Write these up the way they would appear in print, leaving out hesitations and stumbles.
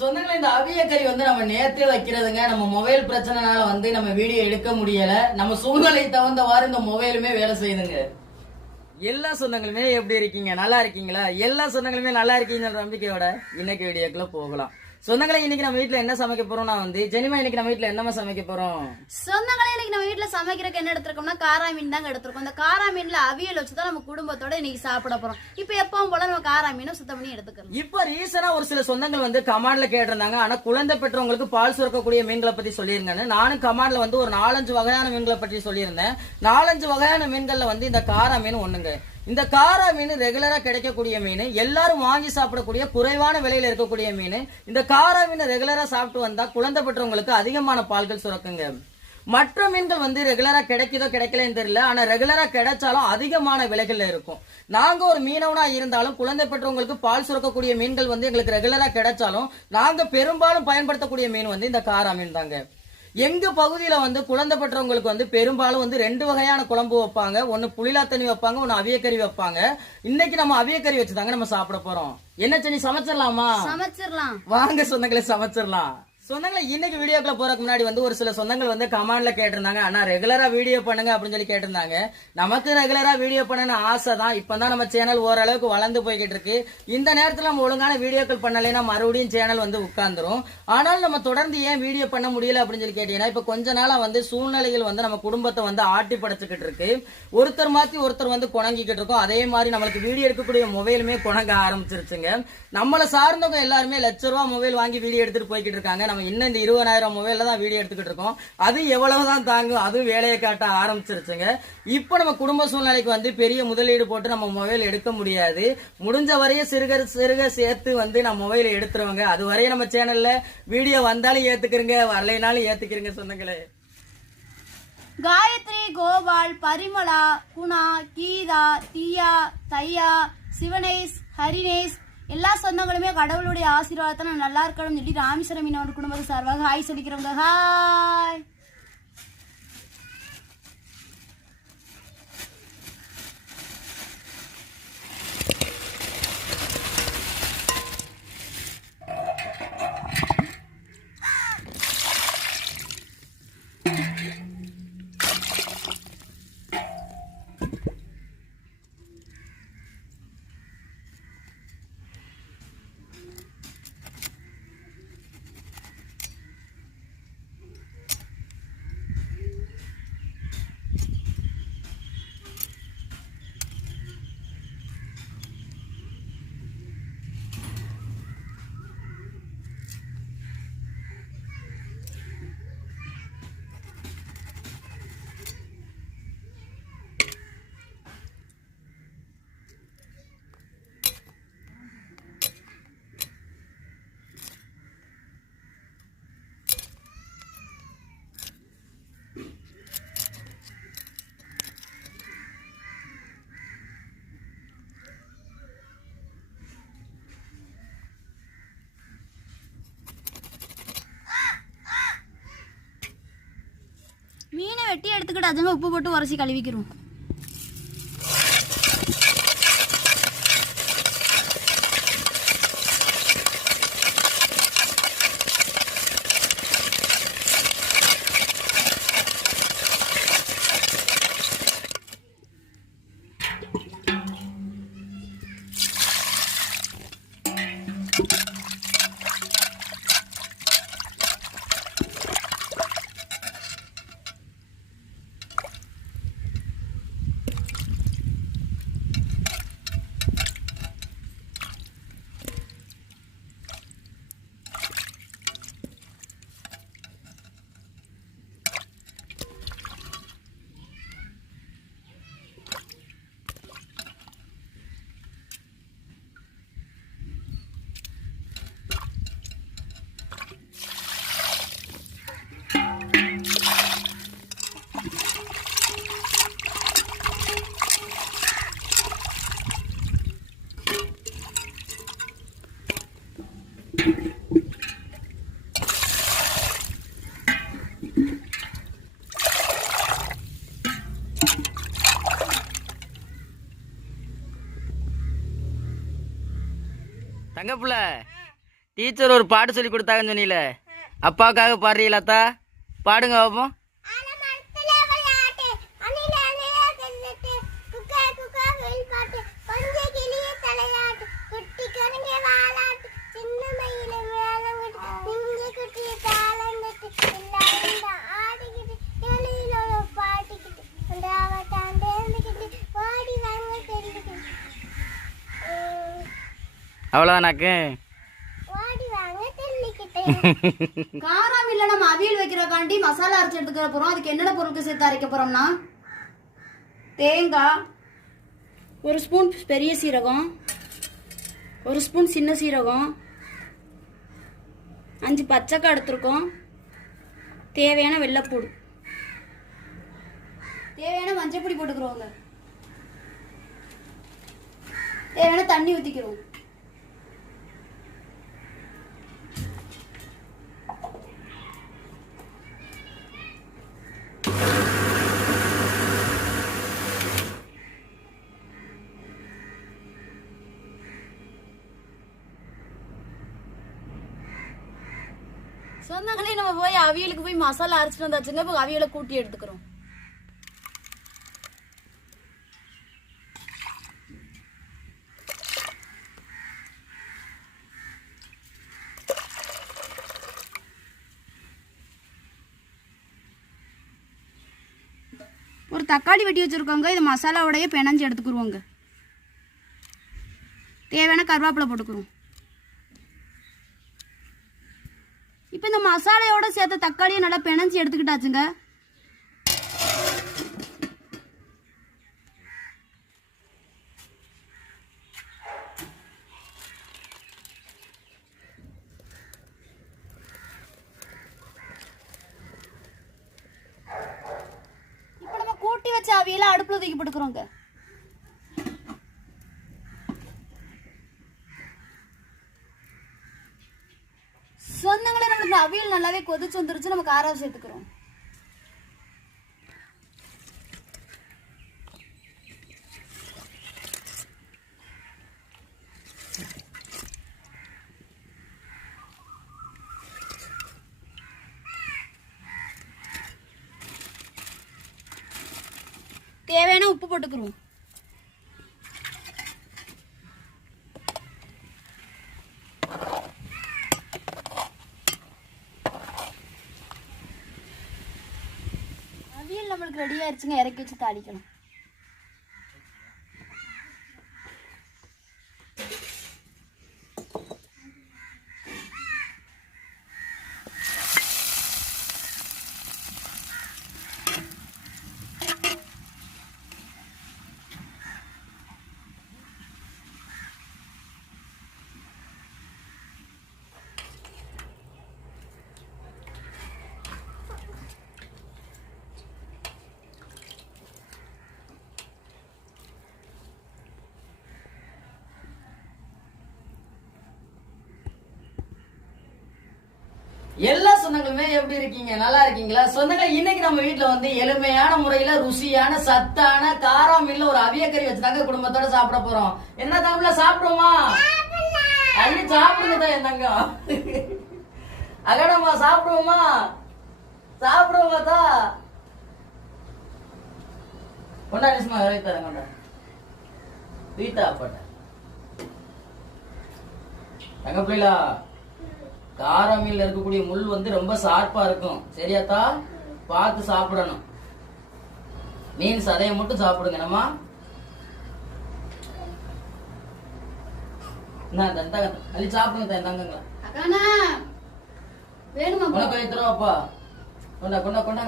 சொந்தங்களே, இந்த அவியக்கறி நம்ம நேத்தே வைக்கிறதுங்க. நம்ம மொபைல் பிரச்சனைனால நம்ம வீடியோ எடுக்க முடியல. நம்ம சூழ்நிலை தகுந்தவாறு இந்த மொபைலுமே வேலை செய்யுதுங்க. எல்லா சொந்தங்களுமே எப்படி இருக்கீங்க? நல்லா இருக்கீங்களா? எல்லா சொந்தங்களுமே நல்லா இருக்கீங்கிற நம்பிக்கையோட இன்னைக்கு வீடியோக்குள்ள போகலாம். சொந்தங்களே, இன்னைக்கு நம்ம வீட்டுல என்ன சமைக்க போறோம்னா ஜெனிமா, இன்னைக்கு நம்ம வீட்டுல என்னமா சமைக்க போறோம்? சொந்தங்களே, இன்னைக்கு நம்ம வீட்டுல சமைக்கிறதுக்கு என்ன எடுத்திருக்கோம்னா காரா மீன் தாங்க எடுத்திருக்கோம். இந்த காரா மீன்ல அவியல் வச்சுதான் நம்ம குடும்பத்தோட இன்னைக்கு சாப்பிட போறோம். இப்ப எப்பவும் போல நம்ம காரா மீனை சுத்தம் பண்ணி எடுத்துக்கிறோம். இப்ப ரீசனா ஒரு சில சொந்தங்கள் கமாண்ட்ல கேட்டிருந்தாங்க, ஆனா குழந்தை பெற்றவங்களுக்கு பால் சுரக்கக்கூடிய மீன்களை பத்தி சொல்லியிருந்தேன். நானும் கமாண்ட்ல ஒரு 4-5 வகையான மீன்களை பற்றி சொல்லியிருந்தேன். 4-5 வகையான மீன்கள்ல இந்த காரா மீன் ஒண்ணுங்க. இந்த காரா மீன் ரெகுலரா கிடைக்கக்கூடிய மீன், எல்லாரும் வாங்கி சாப்பிடக்கூடிய குறைவான விலையில இருக்கக்கூடிய மீன். இந்த காரா மீன் ரெகுலரா சாப்பிட்டு வந்தா குழந்தை பெற்றவங்களுக்கு அதிகமான பால்கள் சுரக்குங்க. மற்ற மீன்கள் ரெகுலரா கிடைக்குதோ கிடைக்கலன்னு தெரியல, ஆனா ரெகுலரா கிடைச்சாலும் அதிகமான விலைகள்ல இருக்கும். நாங்க ஒரு மீனவனா இருந்தாலும் குழந்தை பெற்றவங்களுக்கு பால் சுரக்கக்கூடிய மீன்கள் எங்களுக்கு ரெகுலரா கிடைச்சாலும் நாங்க பெரும்பாலும் பயன்படுத்தக்கூடிய மீன் இந்த காரா மீன் தாங்க. எங்க பகுதியில குழந்தை பெற்றவங்களுக்கு பெரும்பாலும் 2 வகையான குழம்பு வைப்பாங்க. ஒன்னு புளிலா தண்ணி வைப்பாங்க, ஒன்னு அவியக்கறி வைப்பாங்க. இன்னைக்கு நம்ம அவியக்கறி வச்சுதாங்க நம்ம சாப்பிட போறோம். என்ன சனி, சமைச்சிடலாமா? சமைச்சிடலாம் வாங்க சொந்தங்களே, சமைச்சிடலாம். சொந்தங்களை, இன்னைக்கு வீடியோக்குள்ள போறதுக்கு முன்னாடி ஒரு சில சொந்தங்கள் கமெண்ட்ல கேட்டிருந்தாங்க, ஆனா ரெகுலரா வீடியோ பண்ணுங்க அப்படின்னு சொல்லி கேட்டிருந்தாங்க. நமக்கு ரெகுலரா வீடியோ பண்ணணும்னு ஆசை தான். இப்பதான் நம்ம சேனல் ஓரளவுக்கு வளர்ந்து போய்கிட்டு இருக்கு. இந்த நேரத்துல நம்ம ஒழுங்கான வீடியோக்கள் பண்ணலைன்னா மறுபடியும் சேனல் உட்கார்ந்துரும். ஆனாலும் நம்ம தொடர்ந்து ஏன் வீடியோ பண்ண முடியல அப்படின்னு சொல்லி கேட்டீங்கன்னா, இப்ப கொஞ்ச நாளா சூழ்நிலைகள் நம்ம குடும்பத்தை ஆட்டி படைச்சுக்கிட்டு இருக்கு. ஒருத்தர் மாத்தி ஒருத்தர் குணங்கிக்கிட்டு இருக்கோம். அதே மாதிரி நம்மளுக்கு வீடியோ எடுக்கக்கூடிய மொபைலுமே குணங்க ஆரம்பிச்சிருச்சுங்க. நம்மளை சார்ந்தவங்க எல்லாருமே ₹1,00,000 மொபைல் வாங்கி வீடியோ எடுத்துட்டு போய்கிட்டு இருக்காங்க. நம்ம இன்னும் இந்த 20,000 மொபைல்ல தான் வீடியோ எடுத்துக்கிட்டு இருக்கோம். அது எவ்வளவுதான் தாங்கும், அது வேலையை காட்ட ஆரம்பிச்சிருச்சுங்க. இப்ப நம்ம குடும்ப சூழ்நிலைக்கு பெரிய முதலீடு போட்டு நம்ம மொபைல் எடுக்க முடியாது. முடிஞ்ச வரைய சிறுக சேர்த்து நம்ம மொபைல் எடுத்துருவாங்க. அது வரைய நம்ம சேனல்ல வீடியோ வந்தாலும் ஏத்துக்கிறங்க, வரலைனாலும் ஏத்துக்கிறங்க சொந்தங்களே. காயத்ரி, கோபால், பரிமளா, குணா, கீதா, தியா, தையா, சிவனேஷ், ஹரினேஷ் எல்லா சொந்தங்களுமே கடவுளுடைய ஆசீர்வாதத்தை நல்லா இருக்கணும் சொல்லி ராமேஸ்வரம் மீனவர் குடும்பத்தை சார்பாக ஹாய் சொல்லிக்கிறவங்க. ஹாய். மீனை வெட்டி எடுத்துக்கிட்டு அதுங்க உப்பு போட்டு உரசி கழுவிக்கிறோம். தங்கப்புல, டீச்சர் ஒரு பாட்டு சொல்லி கொடுத்தாங்கன்னு சொன்னீல, அப்பாவுக்காக பாடுறீங்களாத்தா? பாடுங்க பாப்போம். அவ்வளோதானாக்கு? காரம் இல்ல, நம்ம அவியல் வைக்கிறக்காண்டி மசாலா அரைச்சு எடுத்துக்கிற போறோம். அதுக்கு என்னென்ன பொருட்கள் சேர்த்து அரைக்க போறோம்னா, தேங்காய் 1 ஸ்பூன், பெரிய சீரகம் 1 ஸ்பூன், சின்ன சீரகம் 5 பச்சைக்காய் எடுத்துருக்கோம், தேவையான வெள்ளைப்பூடு, தேவையான மஞ்சப்பொடி போட்டுக்கிறோங்க, தேவையான தண்ணி ஊற்றிக்கிறோம். சொந்தங்களே நம்ம போய் அவியலுக்கு போய் மசாலா அரைச்சிட்டு வந்தாச்சுங்க. இப்போ அவியலை கூட்டி எடுத்துக்கிறோம். ஒரு தக்காளி வெட்டி வச்சிருக்கோங்க. இது மசாலாவோடய பிணைஞ்சு எடுத்துக்கிருவோங்க. தேவையான கருவேப்பிலை போட்டுக்கிறோம். இப்போ இந்த மசாலையோட சேர்த்த தக்காளியை நல்லா பிணைஞ்சி எடுத்துக்கிட்டாச்சுங்க. இப்போ நம்ம கூட்டி வச்ச அவியெல்லாம் அடுப்புல தூக்கி போட்டுக்கிறோங்க. சொந்தங்களே நம்மளுக்கு அவியல் நல்லாவே கொதிச்சு வந்துருச்சு. நம்ம காரம் சேர்த்துக்கிறோம். தேவையான உப்பு போட்டுக்கிறோம். அவியல் நம்மளுக்கு ரெடி ஆயிடுச்சுங்க. இறக்கி வச்சு தாளிக்கணும். எல்லா சொந்தங்களுமே எப்படி இருக்கீங்க? நல்லா இருக்கீங்களா? சொந்தங்களை இன்னைக்கு நம்ம வீட்டுல வந்து எளிமையான முறையில ருசியான சத்தான காரம் இல்ல ஒரு அவியக்கறி வச்சுதாங்க குடும்பத்தோட சாப்பிட போறோம். என்ன தமிழ்ல சாப்பிடுவோமா? அள்ளி சாப்பிடுங்கதான் என் தங்கம். அகடமா சாப்பிடுவோமா? சாப்பிடுவோமாதா? கொண்டா நிசுமா தரேன். கொண்டா வீட்டா போட்ட தங்க பிள்ளைலா, காரமீன்ல இருக்கக்கூடிய முள் வந்து ரொம்ப ஷார்ப்பா இருக்கும். சரியாத்தா? பார்த்து சாப்பிடணும். மீன் சதையை மட்டும் சாப்பிடுங்க. நம்ம அள்ளி சாப்பிடுங்க தங்கங்களா. வேணுமா? உனக்கு எத்தரும் அப்பா. கொண்டா கொண்டா கொண்டா.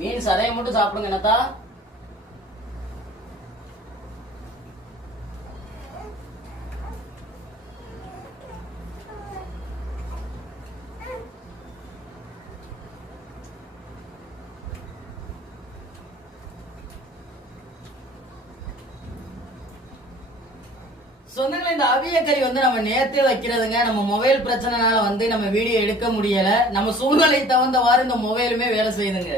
மீன் சதையை மட்டும் சாப்பிடுங்க. என்னத்தா? சொந்தங்களை இந்த அவியக்கறி வந்து நம்ம நேரத்தே வைக்கிறதுங்க. நம்ம மொபைல் பிரச்சனைனால வந்து நம்ம வீடியோ எடுக்க முடியல. நம்ம சூழ்நிலை தகுந்தவாறு இந்த மொபைலுமே வேலை செய்யுதுங்க.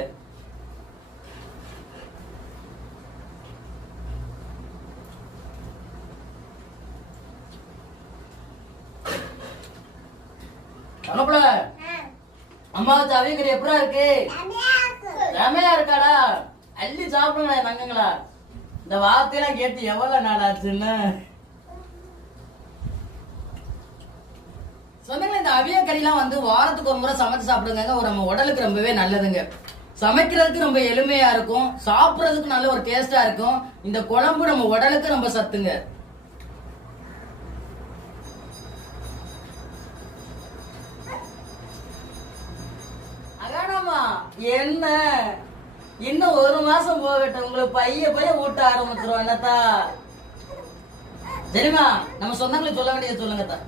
தங்கப்புல அம்மா வச்ச அவியக்கறி எப்படா இருக்கு? செமையா இருக்காடா? அள்ளி சாப்பிடுங்களா தங்கங்களா? இந்த வார்த்தையெல்லாம் கேட்டு எவ்வளவு நாள் ஆச்சுன்னு சொந்தங்களே. இந்த அவியக்கறிலாம் வந்து வாரத்துக்கு ஒரு முறை சமைச்சு சாப்பிடுங்க. ஒரு நம்ம உடலுக்கு ரொம்பவே நல்லதுங்க. சமைக்கிறதுக்கு ரொம்ப எளிமையா இருக்கும், சாப்பிடுறதுக்கு நல்ல ஒரு டேஸ்டா இருக்கும். இந்த குழம்பு நம்ம உடலுக்கு ரொம்ப சத்துங்க. அகானம்மா என்ன இன்னும் ஒரு மாசம் போகட்டும், உங்களுக்கு பைய ஊட்ட ஆரம்பிச்சிரும் என்னத்தா? சரிமா, நம்ம சொந்தங்களுக்கு சொல்ல வேண்டியது சொல்லுங்கத்தா.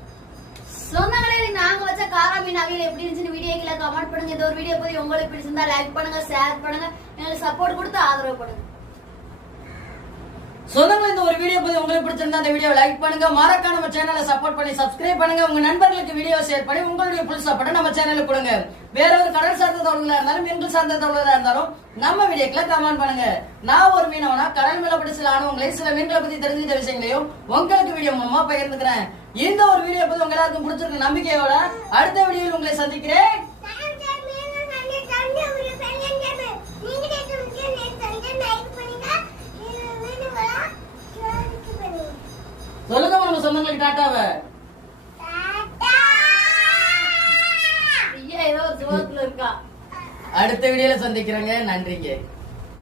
சொந்தங்களே, நாங்க வச்ச காரா மீன் அவியல் எப்படி இருந்துச்சுன்னு வீடியோ கீழே கமெண்ட் பண்ணுங்க. இந்த ஒரு வீடியோ போய் உங்களுக்கு பிடிச்சிருந்தா லைக் பண்ணுங்க, ஷேர் பண்ணுங்க, எங்களுக்கு சப்போர்ட் கொடுத்து ஆதரவு பண்ணுங்க. சொந்தங்களே, இந்த ஒரு வீடியோ போய் உங்களுக்கு பிடிச்சிருந்தா அந்த வீடியோ லைக் பண்ணுங்க, மறக்காம நம்ம சேனலை சப்போர்ட் பண்ணி சப்ஸ்கிரைப் பண்ணுங்க, உங்க நண்பர்களுக்கு வீடியோ ஷேர் பண்ணி உங்களுடைய ஃபுல் சப்போர்ட்டை நம்ம சேனலுக்கு கொடுங்க. வேற ஒரு கடல் சார்ந்த தகவல்களா இருந்தாலும் மீன்கள் சார்ந்த தகவல்களா இருந்தாலும் நம்ம வீடியோக்குள்ள கமெண்ட் பண்ணுங்க. நான் ஒரு மீனவனா கடல் மேல படி சில அனுபவங்களை சில மீன்களை பத்தி தெரிஞ்சுக்கிட்ட விஷயங்களையும் உங்களுக்கு வீடியோ மூலமா பகிர்ந்துக்கிறேன். இந்த ஒரு வீடியோ பத்தி உங்க எல்லாருக்கும் பிடிச்சிருக்கு நம்பிக்கையோட அடுத்த வீடியோவில் உங்களை சந்திக்கிறேன். சொல்லுங்க நம்ம சொந்தங்களுக்கு டாட்டாவை. ஏதோ ஒரு ஜோத்துல இருக்கா. அடுத்த வீடியோல சந்திக்கிறேங்க. நன்றிங்க.